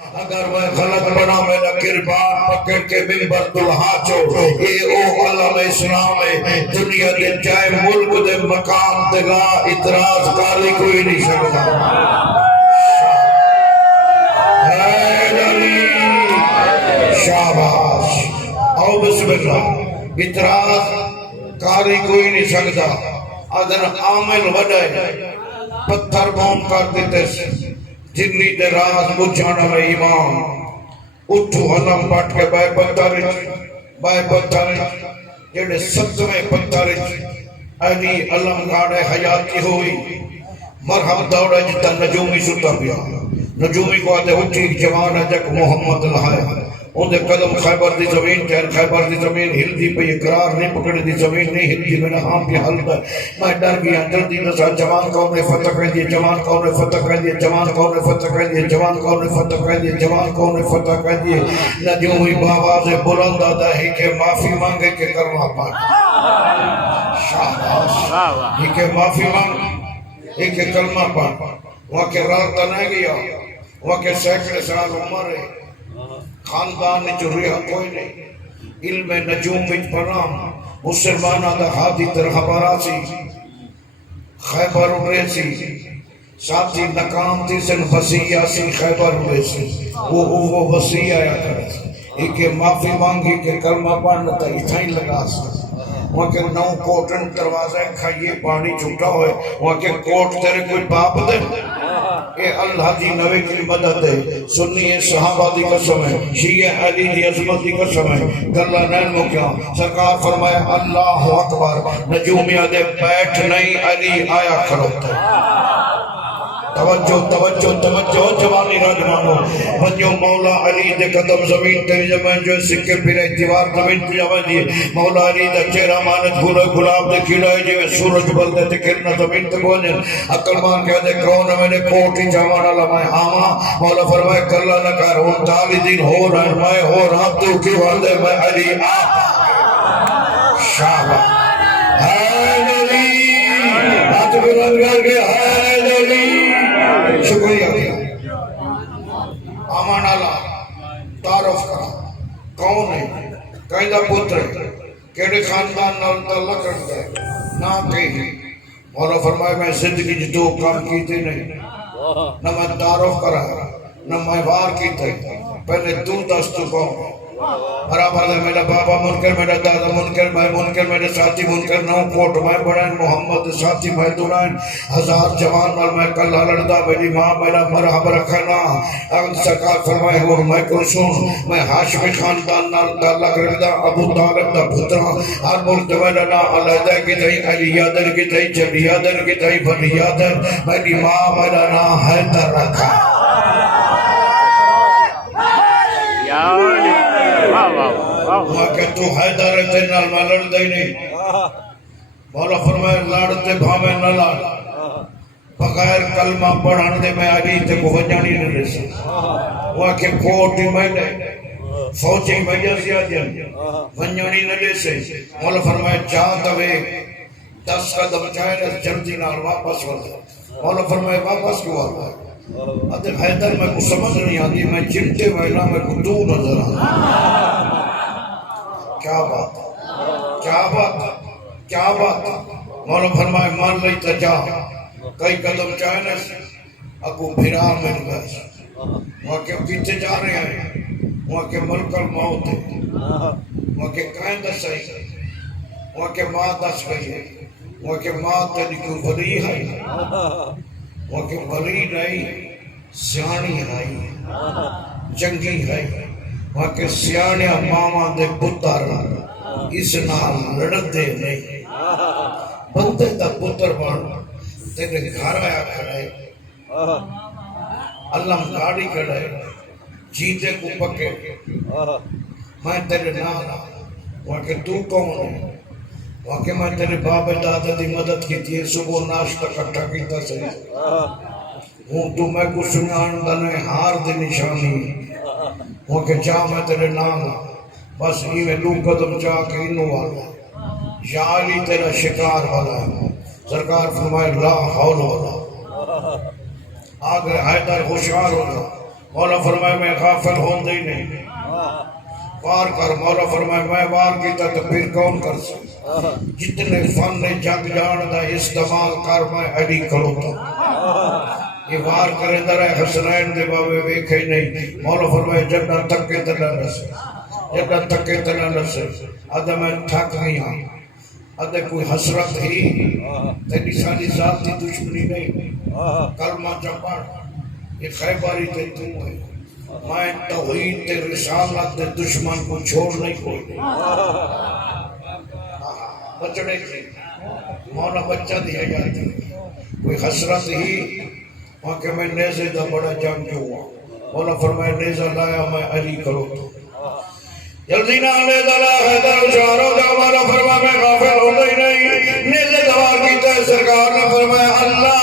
اگر میں غلط بنا میرا کربان پکڑ کے ممبر دلہا چو اے او علم اسلام ہے دنیا دے جائے ملک دے مقام دے لا اتراز کالی کوئی نہیں سکتا شاباش او بسم اللہ اتراز کاری کوئی نہیں سکتا اگر عامل وڈائے پتھر بوم کر دیتے جنی دے راز بجھانا میں ایمان اٹھو علم پٹ کے بائے پتھر جڑے ستویں پتھر علی علم گاڑے حیاتی ہوئی مرحب دوڑا جتا نجومی ستا پیا نجومی کو آتے اٹھی جوان ہے جک محمد لہائے ان دے قدم خیبر دی زمین ٹھہر خیبر دی زمین ہل دی پہ اقرار نہیں پکڑی دی زمین نہیں ہل دی میں نے ہاں پہ حل دا میں ڈر گیا جلدی نسا جوان قوم نے فتح کر دی جوان قوم نے فتح کر دی جوان قوم نے فتح کر دی جوان قوم نے فتح کر دی جوان قوم نے فتح کر دی نجومی بابا سے بلند آتا ہے کہ معافی مانگے کہ کرما پاک شاہداش ہی کہ معافی مانگ ہی کہ کلمہ پاک وہاں کے رالتا نہیں گیا وہاں کے سیکڑے سال عمر ہے خاندان نے جو رہا کوئی نہیں علم نجوم وچ پرام مسلمانہ دا ہاتھی طرح باراسی خیبر اڑے سی ساتھی ناکام تھی سن وسیع سی خیبر اڑے سی وہ وسیع آیا کرے ایک معافی مانگی کہ کلمہ پڑھنا تا اتھائی لگا سا وہاں کے نو کوٹن دروازہ کھائیے پانی چھوٹا ہوئے وہاں کے کوٹ تیرے کوئی باپ دے اے اللہ دی نوے کی مدد ہے سنی صحابہ دی قسم ہے شیعہ علی دی عظمت دی قسم ہے گلہ نین مکیا سرکار فرمایا اللہ اکبر نجومیہ دے بیٹھ نہیں علی آیا کھڑوتا ہے توجہ توجہ توجہ جوانی راجمانو بنیو مولا علی دے قدم زمین تیری زمین جو سکے پھرے دیوار زمین تیری جوان دیئے مولا علی دے چہرہ مانت گھولے گلاب دے کھلائے جو سورج بلدے تے کرنا زمین تے گونجن عقل مان کہہ دے کرون میں نے کوٹی جوانا لمائے آما مولا فرمائے کرلا نہ کر ہون تالی دن ہو رہا ہے میں ہو رہا تو کی والدے میں علی آپا شاہبہ حیدری ہاتھ بلند کر کے حیدری شکریہ دیا امان اللہ تعارف کرا کون ہے قیدہ پتر کیڑے خاندان نال تعلق رکھتا ہے نہ کہیں مولا فرمائے میں زندگی جدو کام کیتے نہیں نہ میں تعارف کرا نہ میں وار کیتے پہلے تو دستو کون برابر ہے میرا بابا منکر میرا دادا منکر میں منکر میرے ساتھی منکر نو کوٹ میں بڑھائن محمد ساتھی میں دورائن ہزار جوان مال میں کلہ لڑدا میری ماں میرا مرحب رکھنا اگر سرکار فرمائے ہو میں کرسون میں ہاشمی خاندان نال تعلق رکھدا ابو طالب دا پترا ہر ملک میرا نا علیدہ کی تھی علی یادر کی تھی جلی یادر کی تھی بلی یادر میری ماں میرا نا حیدر رکھا وہاں کہ تو حیدر ہے تیرے نال میں لڑ دے نہیں مولا فرمائے لڑتے بھامے نہ لڑ بغیر کلمہ پڑھان دے میں علی تے کو ونجانی نہ دے سکتا وہاں کہ کوٹی میں دے فوجی بھیا زیادہ ونجانی نہ دے سے مولا فرمائے چاہتا وے 10 قدم چاہے جلدی نال واپس ورد مولا فرمائے واپس کیوں آتا ہے ادھر حیدر میں کو سمجھ نہیں آتی میں چمٹے ویلا میں کو تو نظر آتا کیا بات کیا بات کیا بات مولا فرمائے مان لئی تجا کئی قدم چاہنے سے اگو بھیرا میں گئے وہاں کے پیچھے جا رہے ہیں وہاں کے ملک الموت ہے وہاں کے قائم دس ہے وہاں کے ماں دس گئی ہے وہاں کے ماں تیری کو ولی ہے وہاں کے ولی نہیں سیانی ہے جنگی ہے وہاں کے سیانیاں ماما دے پتر اس نام لڑتے نہیں بندے دا پتر بان تیرے گھر آیا کھڑے اللہ گاڑی کھڑے جیتے کو پکے میں تیرے نام وہاں کے تو کون ہے وہاں کے میں تیرے باب دادا دی مدد کی تھی صبح ناشتہ کٹھا کیتا صحیح ہوں تو میں کو سنان دنے ہار دی نشانی وہ کہ چاہ میں تیرے نام بس ہی میں دو قدم چاہ کے انہوں والا یا علی تیرا شکار والا ہے سرکار فرمائے لا حول والا آگے حیدر خوشحال ہوگا مولا فرمائے میں غافل ہوندے ہی نہیں، وار کر۔ مولا فرمائے میں وار کیتا تو پھر کون کر سکتا؟ جتنے فن جگ جان دا استعمال کر میں علی کروں تا، یہ وار کرے در حسنین دے بابے ویکھے نہیں۔ مولا فرمائے جنہ تکے تنہ نسے، جنہ تکے تنہ نسے، آدھا میں تھک نہیں ہاں، آدھا کوئی حسرت ہی تیری ساری ذاتی دشمنی نہیں، کلمہ چپڑ یہ خیباری تے تو ہے، میں توحید تے رسالت تے دشمن کو چھوڑ نہیں کوئی بچڑے کی مولا بچہ دیا جاتی ہے، کوئی حسرت ہی وہاں کہ میں نیزے دا بڑا جنگ جو ہوا، مولا فرمائے نیزہ لایا میں علی کرو تو جلدی نہ نیزہ لا حیدر اشاروں کا، مولا فرمائے میں غافل ہوتا ہی نہیں، نیزے دوار کیتا ہے سرکار نے فرمایا اللہ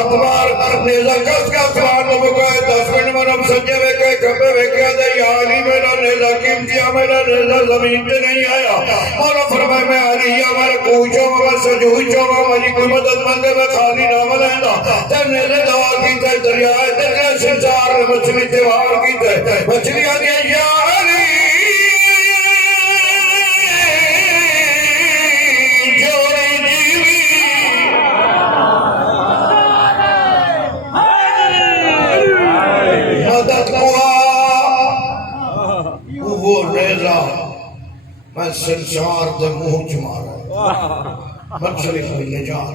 اکبر، نیزہ کس کا سوال نبو کہے 10 منٹ منم سجے ویکے کبے ویکے دے یا علی میرا نیزہ قیمتیا، میرا نیزہ زمین پہ نہیں آیا۔ مولا فرمائے میں علی ہمارے کوچوں میں سجوچوں میں مجھے کوئی مدد مندے میں خالی نہ ملائندہ تے نیزے دوار کیتا ہے دریائے دریائے سنسار مچھلی دیوار کیتا ہے، مچھلی آگیا یا علی وہ نیزہ میں سنسار دے منہ چمارا مچھلی کوئی نجات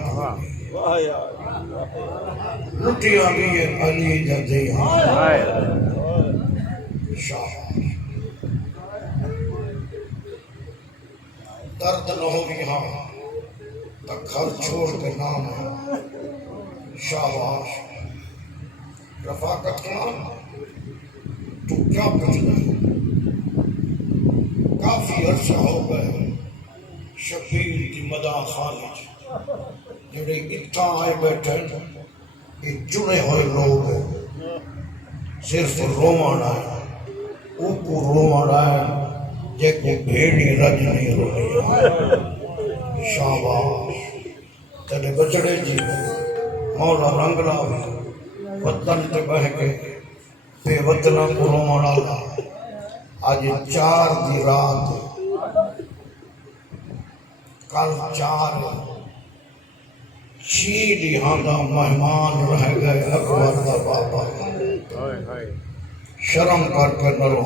لٹی آگئی ہے علی جدی شاہ درد نہ ہوگی ہاں تک گھر چھوڑ کے نام ہے شاباش رفاقت کا تو کیا پوچھنا ہے؟ کافی عرصہ ہو گئے شبیر کی مدہ خالج جڑے اتھا آئے بیٹھے یہ جڑے ہوئے لوگ ہیں، صرف رومان آئے اوپو رومان آئے جے کو بھیڑی رج نہیں روئی شاباش تیرے بچڑے جی مولا رنگلا وطن تے بہ کے بے وطنہ کو رومان آئے آج 4 دی رات کل 4 شیدی ہاندہ مہمان رہ گئے اکبر دا بابا شرم کر کے نہ رو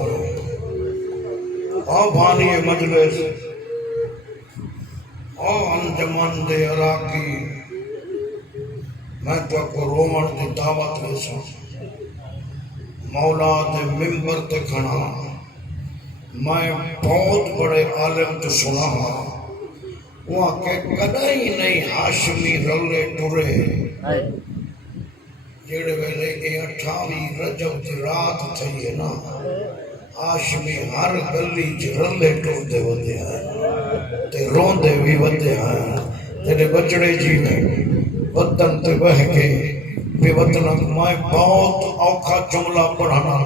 او بھانی مجلس او انجمن دے عراقی میں تو کو رومن دی دعوت رسا مولا دے ممبر تے کھنا میں بہت بڑے عالم تو سنا ہوا وہاں کہ کدائی نہیں ہاشمی رلے ٹورے جیڑے ویلے 28 رجب دی رات تھی ہے نا ہاشمی ہر گلی چ رلے ٹور دے ودے ہیں تے رون دے بھی ودے ہیں تیرے بچڑے جی نے وطن تے بہ کے بے وطنک میں بہت اوکھا جملہ پڑھانا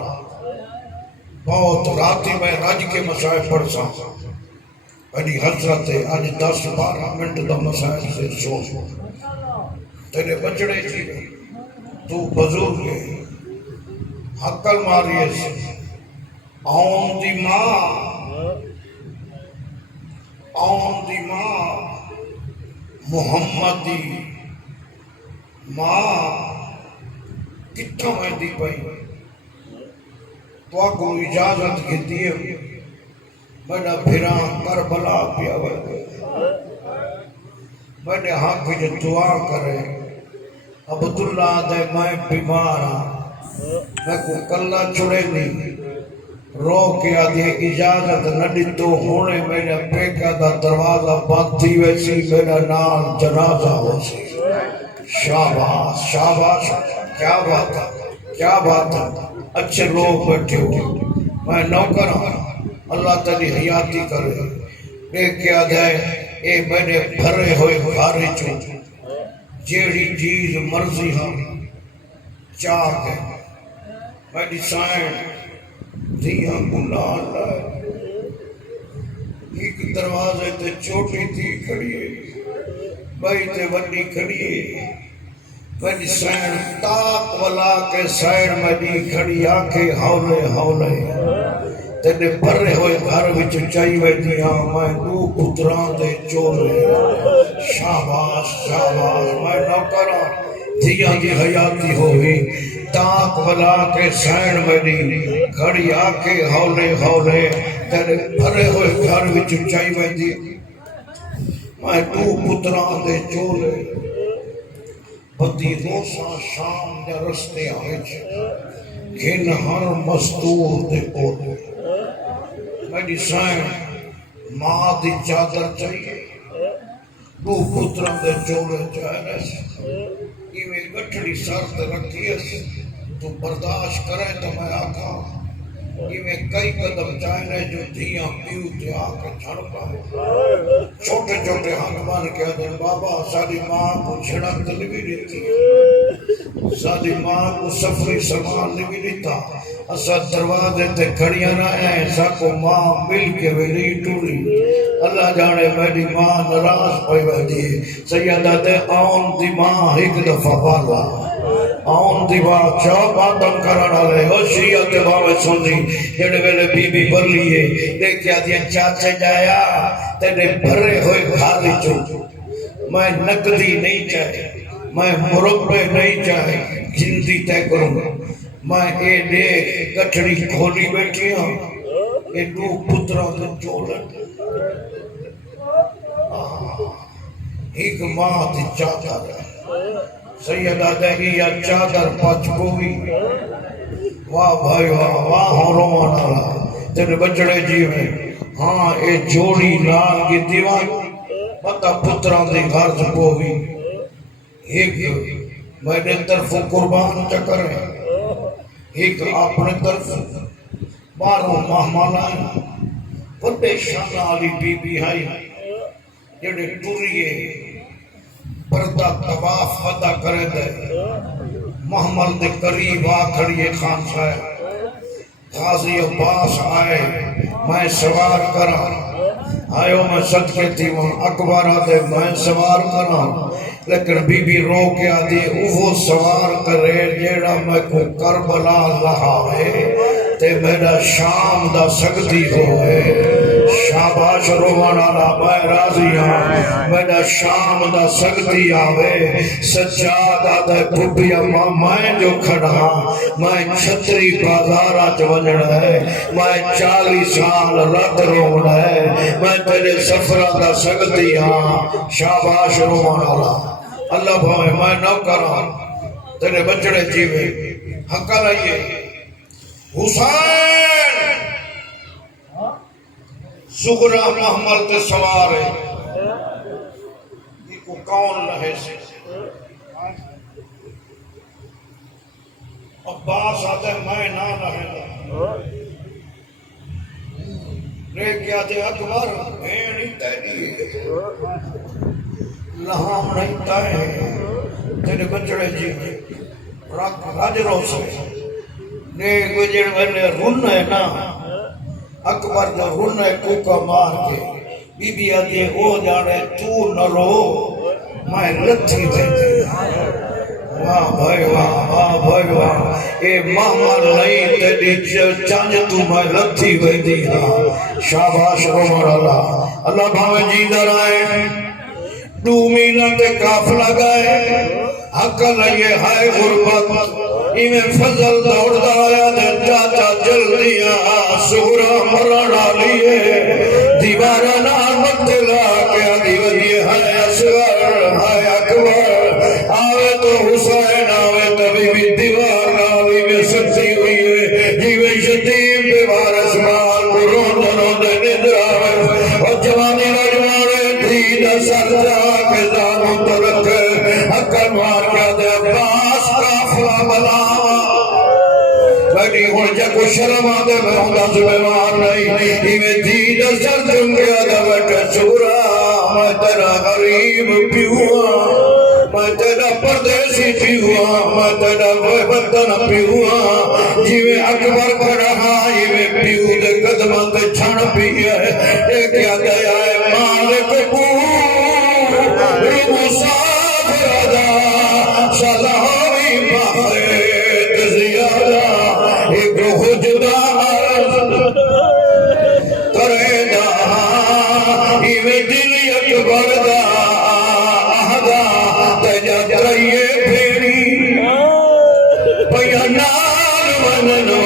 بہت راتی میں رج کے مسائل پڑھ سا بڑی حضرت آج 10-12 منٹ دا مسائل سے سو تیرے بچڑے جی تو بزرگ حقل ماریے سے آن دی ماں محمد دی ماں کتنا میں دی پائی تو کو اجازت کی دیئے بڑا بھیران کربلا پیا ہوئے بڑے حق جو دعا کرے عبداللہ دے میں بیمارا میں کو کلہ چھڑے نہیں رو کے آدھے اجازت نڈی تو ہونے میرے پیکہ دا دروازہ بند تھی ویسی میرا نام جنازہ ہو سی شاباش شاباش کیا بات ہے کیا بات ہے اچھے لوگ بیٹھے ہو میں نوکر ہوں اللہ تعالی حیاتی کرے ایک کیا دے اے میرے بھرے ہوئے بھارے چو جیڑی چیز مرضی ہم چاہ گئے میری سائن دیاں گلال لائے ایک دروازے تے چھوٹی تھی کھڑی ہے بھائی تے وڈی کھڑی ہے میری سین تاک ولا کے سین میری کھڑی آکے ہولے ہولے تینے بھرے ہوئے گھر وچ چائی ویدیاں میں دو پتران دے چولے شاباش شاباش میں نوکرہ دھیاں دی حیاتی ہوئی تاک ولا کے سین میری کھڑی آکے ہولے ہولے تینے بھرے ہوئے گھر وچ چائی ویدیاں میں دو پتران دے چولے بدی روسا شام دے رستے آئے گھن ہر مستور دے پودے میری سائن ماں دی چادر چاہیے دو پتران دے چولے چاہے ایویں گٹھڑی سر تے رکھی ہے تو برداشت کرے تو میں آکھا ایویں کئی قدم چاہنے جو دھیاں پیو تے آکے چھڑ پائے چھوٹے چھوٹے ہاتھ مان کے دن بابا ساری ماں کو چھڑک نہیں دیتی ساری ماں کو سفری سامان نہیں دیتا اسا دروازے تے کھڑیاں نہ ہیں ساکو ماں مل کے ویلی ٹولی اللہ جانے میری ماں نراز پئی ویندی سیدہ تے آن دی ماں ایک دفعہ والا آن دی ماں چاہ باتم کرنا لے ہوشیت باوے سنی جڑے ویلے بی بی بر لیے دیکھیا دیا چاچے جایا تینے بھرے ہوئے کھالی چو میں نقدی نہیں چاہے میں مربع نہیں چاہے جندی تے کروں میں اے دے گٹھڑی کھولی بیٹھی ہوں اے دو پتران دے چولن ایک ماں دی چادر سیدہ دہی یا چادر پچ گوئی واہ بھائی واہ واہ روان آلا تیرے بچڑے جیوے ہاں اے جوڑی لال کی دیوان پتہ پتران دی غرض گوئی ایک میرے طرف قربان چکر ہے ایک اپنے طرف باروں مہمان آئے بڑے شان علی بی بی آئی جڑے ٹوریے پردہ طواف ادا کرے دے محمل دے قریب آکھڑیے خان صاحب غازی عباس آئے میں سوار کرا آئیو میں صدقے تھی وہاں اکبارہ دے میں سوار کرا لیکن بی بی رو کے آدھی اوہ سوار کرے جیڑا میں کو کربلا رہا ہے تے میرا شام دا سگدی ہوئے شاباش رومانا لا میں راضی ہاں میرا شام دا سگدی آوے سجادہ دے بھبیا میں جو کھڑا میں چھتری بازارہ چونجڑ ہے میں 40 سال رد روڑ ہے میں تیرے سفرہ دا سگدی ہاں شاباش رومانا لا اللہ بھائے میں نو کرا تیرے بچڑے جیوے حقا لئیے حسین سغرا محمل تے سوار ہے یہ کو کون لہے سے عباس آتے میں نہ لہے لیکیا دے اکبر بھینی تیری لہام نہیں تائے تیرے بچڑے جیوے راج رو سے نیک وجڑ میں رن ہے نا اکبر جو رن ہے کوکا مار کے بی بی آدھی او جانے تو نہ رو میں لتھی دے دے واہ بھائی واہ بھائی واہ اے محمد نہیں تیری چانج تو میں لتھی دے دی شاباش عمر اللہ بھاوے جی در آئے دو مینہ تے کافلہ گئے حق لئیے ہائے غربت ایمیں فضل دوڑ دایا دے چاچا جلدی سورا مرڑا لیے دیوارا نامت دلا کیا دیوری ہائے اصغر ہائے اکبر آوے تو حسین آوے تبھی بھی دیوار ناوی میں سکتی ہوئی ہے جیوے شتیم پہ بارس مال کو رون رون ندر آوے اور جوانی رجوانے دھیدہ سرجا کے دانوں تو رکھے حقا مار کیا دے باس کافلہ بلا بڑی ہون جگو شرم آدھے میں ہوں دا زبیمان نہیں ایویں دید سر جنگیا دا بیٹھے چورا میں تیرا غریب پیوا میں تیرا پردیسی پیوا میں تیرا وطن پیوا جیویں اکبر کھڑا ایویں پیو دے قدمہ تے چھڑ پیا ہے دیکھیا دیا ہے مالک کو مسافر ادا سلام ہے زیادہ ایک حجدہ کرے دا ایویں دل اکبر دا آہدا تجا کرئیے پھیری پیانال وننو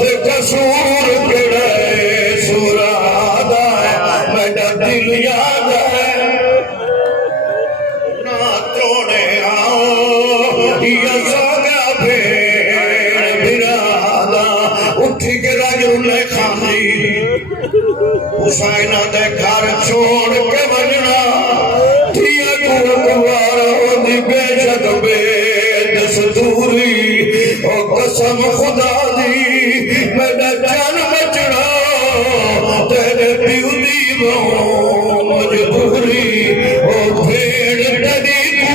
تے قصور کڑے سورادا میڈا دل یاد ہے نا توڑے آؤ یا ساگا پھیر برادا اٹھی کے رجل خاندی حسین دے گھر چھوڑ کے بجنا دیا کو دوارا دی بے شک بے دستوری او قسم خدا دی میرا جان بچڑا تیرے پیو دی بہوں مجبوری او بھیڑ ڈری کو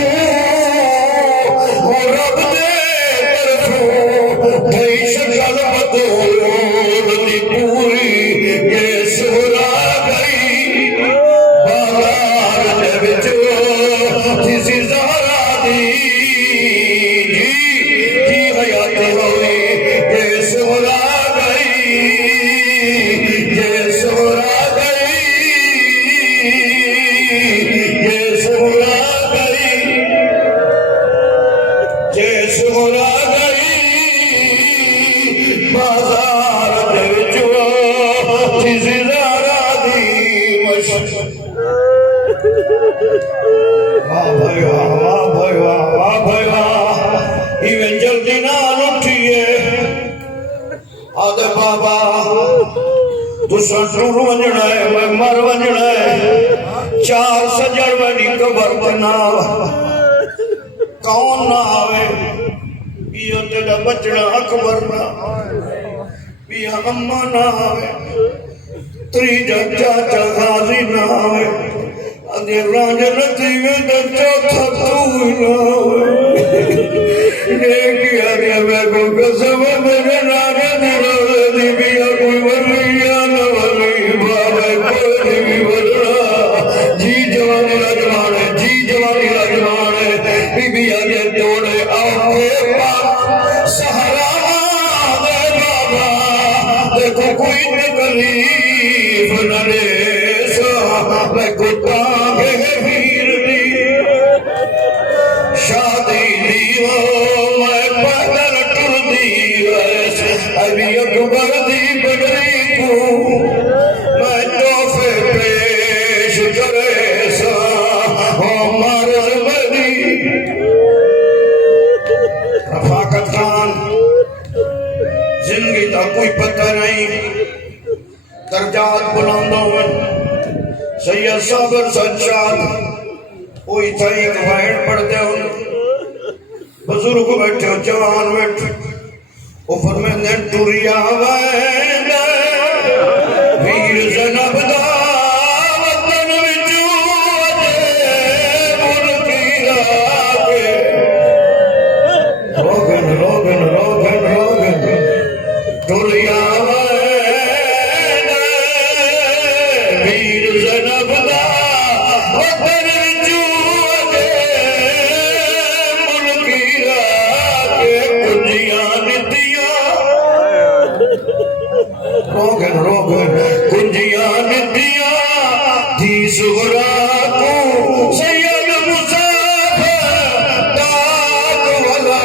او رب دے طرفوں تھی شکل بدول دی پوری یہ سورا گئی بازار دے وچوں کسی زہرا دی جی حیات ہوئی یہ سورا گئی یہ سورا گئی یہ سورا گئی یہ سورا گئی بازار دے وچوں کسی زہرا دی واہ بھائی واہ بھائی واہ بھائی واہ ایویں جلدی نال اٹھیے آدھے بابا تساں ٹر ونجنا ہے میں مر ونجنا ہے چار سجڑ ونی قبر بنا کون نہ آوے پیو تیرا بچڑا اکبر نہ پیا اماں نہ آوے تریجا چاچا غازی نہ آوے آدھے رانج رتی میں دا چوتھا تو نہ آوے نیکی آدھے میں کو قسم میرے نانے دی روزے دی بیا کوئی ولیہ نہ ولی بابا کوئی بھی ولڑا جی جوانی رجوانے جی جوانی رجوانے بی بی آدھے توڑے آکے پاک سہرا دے بابا دیکھو کوئی تکلیف نہ ریسا میں کو تانگے پھیر دی شادی دیو میں پیدل ٹر دی ویسے ابھی اکبر دی بڑی کو میں توفے پیش کرے سا مرض مری رفاقت خان زندگی تا کوئی پتہ نہیں درجات بلندوں میں سید صابر سجاد کوئی تھا ایک وائن پڑھتے ہوں بزرگ بیٹھے ہو جوان بیٹھے وہ فرمیندے ٹوریا وائن ویر زنب دا وطن وچوں دے ملکی راکے روگن روگن روگن روگن ٹوریا وائن ویر زنب دا وطن وچوں دے ملکی راکے کنجیاں نتیاں روگن روگن کنجیاں نتیاں دی سغرا کو سید مسافر تاک والا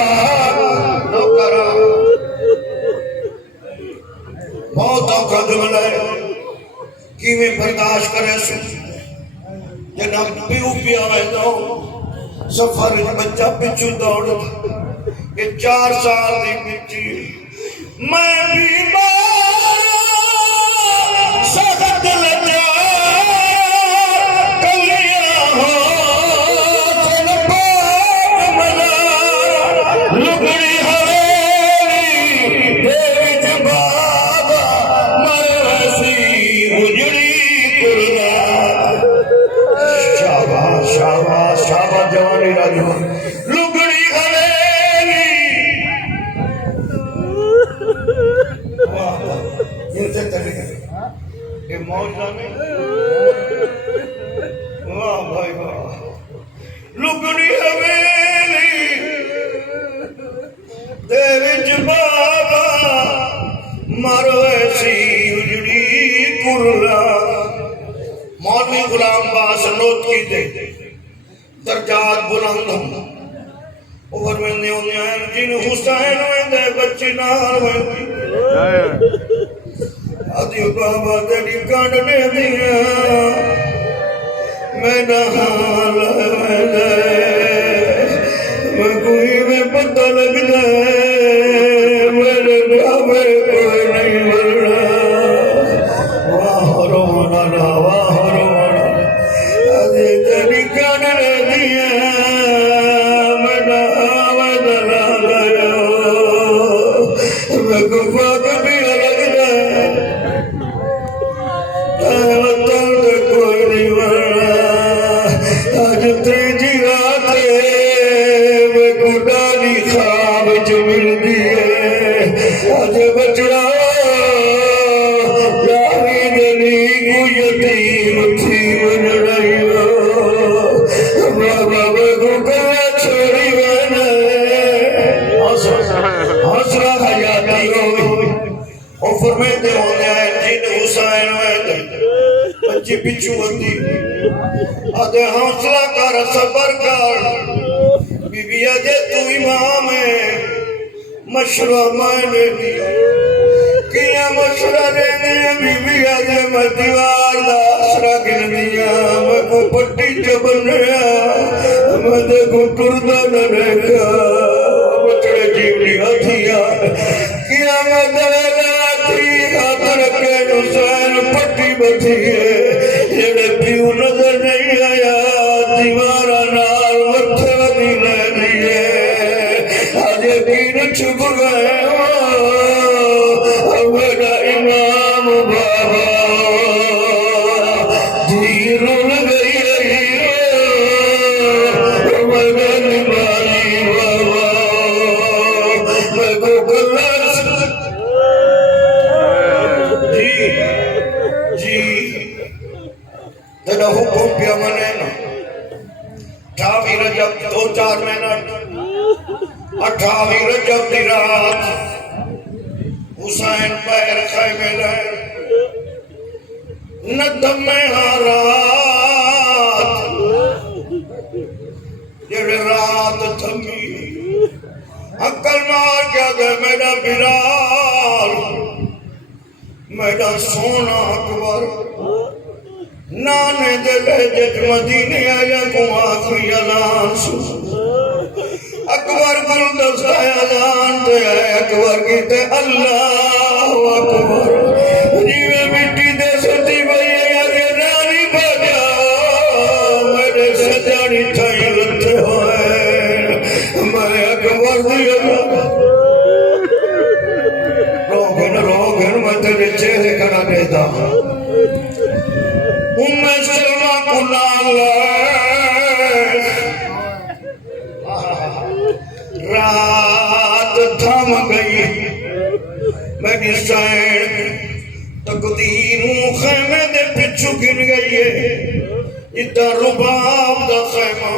نوکرا بہت اوقات ملائے کیویں برداشت کرے سو جناب پیو پیا ویندو سفر بچہ پچھو دوڑ کہ 4 سال دی بچی میں بیمار سخت لجا کلیاں ہو چل پاک منا لگڑی ہوئی دیوچ بابا مرسی اجڑی کرنا شاباش شاباش شاباش جوانی راجوان لگڑی ہوئی یہ موجہ میں واہ بھائی واہ لگڑی حویلی حالی غلام باس نوٹ کی دے درجات بلند ہوں اوپر میں نے انہیں جن حسین ہوئے دے بچی نار ہوئے آدھی بابا تیری کانڈنے دیا میں نہ حال میں کوئی میں پتہ لگ جائے میرے بابے کوئی نہیں مرنا واہ رونا نا واہ رونا آدھی تیری کانڈنے دیا میں نہ آمد لگا میں کو فاق بھی لگ جائے کوئی نہیں مرنا آج تیجی رات میں کو ڈالی خواب جو مل دیئے آج بچڑا جاری دلی کو یتیم تھی من رہی ہو بابا میں کو کلا چھوڑی بنا حسرہ حیاتی ہوئی اور فرمیتے ہونے آئے جن حسین ہوئے دے بچی پچھو ہوتی آدھے حوصلہ کر صبر کر بی بی آجے تو امام ہے مشورہ میں نے دیا کیا مشورہ دینے بی بی آجے میں دیوار دا اسرہ گن دیا میں کو پٹی چبن رہا میں دیکھو ٹردہ نہ رہا بچڑے جیولی ہتھیا کیا میں دلیلہ تھی خاطر کے حسین پٹی بچی ہے یہ پیو نظر نہیں آیا دیوارہ نال متھے ودی لے دیئے آج یقین چھپ گئے میرا امام بابا دیر گئی رہی میرا نمالی بابا میں کو گلس جی تیرا حکم پیا منے نا 28 رجب 2-4 منٹ 28 رجب دی رات حسین پیر خیمے لے ندم میں رات یہ رات تھمی عقل مار کیا دے میرا بلال میرا سونا اکبر نانے دلے جج مدینے آیا کو آخری اعلان سو اکبر گلدستہ اعلان دے اکبر کہتے اللہ اکبر جیوے مٹی دے ستی بھئی آگے رانی بجا میرے سجانی تھائی لتے ہوئے میں اکبر دیا روگن میں تیرے چہرے کنا دیتا سلمہ کو نال رات تھم گئی میری سین تقدیر خیمے دے پچھو گن گئی ہے ادھر رباب دا خیمہ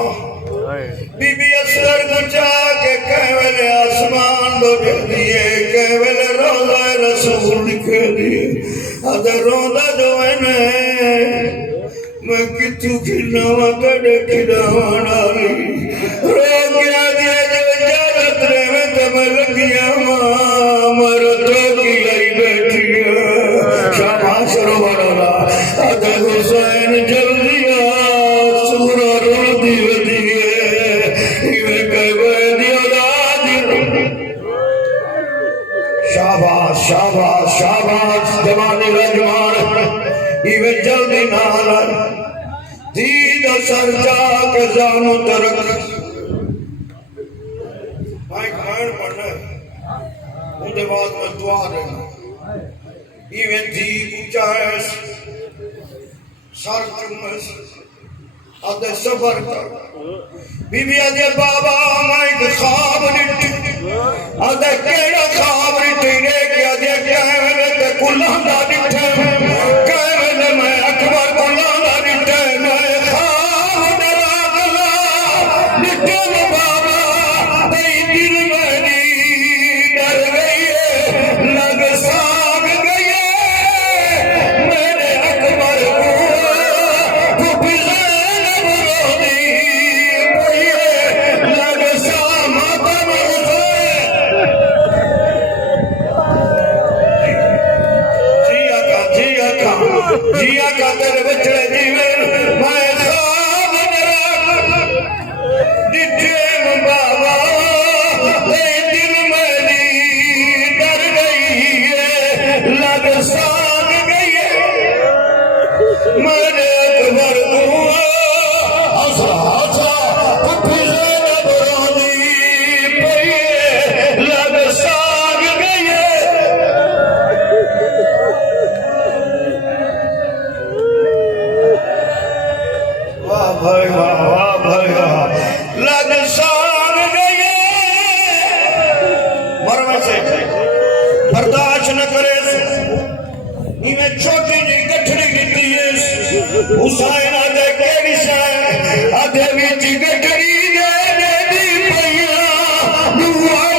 بی بی اصغر کو چاہ کے کہوے آسمان دو جل دیئے کہوے روضہ رسول لکھے دیئے ادھر روضہ جو ہے میں کتو کھلنا کڑے کھلاوانا لی رو گیا دیا جو اجازت رہے میں تمہیں لگیا مرتو کی آئی بیٹھی شاباش رو بڑھا ادھر حسین جل دیا سورہ رو دیو دیئے یہ کہوے دیا شاباش شاباش شاباش جوانی رجمان یہ جلدی نالا دید سر جا کے زانو ترک بھائی کھائن پڑھنا ہے ان دے بعد میں دعا رہنا یہ دید اچھا ہے سر چمس آدھے صبر کر بی بی آدھے بابا میں ایک خواب نٹی آدھے کیڑا خواب نٹی نے کہ آدھے کیا ہے میں نے کلہ دا نٹھے میں اکبر کو لانا نٹھے میں خواب ڈرا گلا نٹھے میں بابا تئی دل میری ڈر گئی ہے لگ ساگ گئی ہے میرے اکبر کو واہ بھائی واہ واہ بھائی واہ لگ سان گئے مرمے سے برداشت نہ کرے میں چھوٹی جی گٹھڑی گٹی ہے حسین آدھے کیڑی شاہ آدھے بھی جی گٹھڑی دے دی پہیا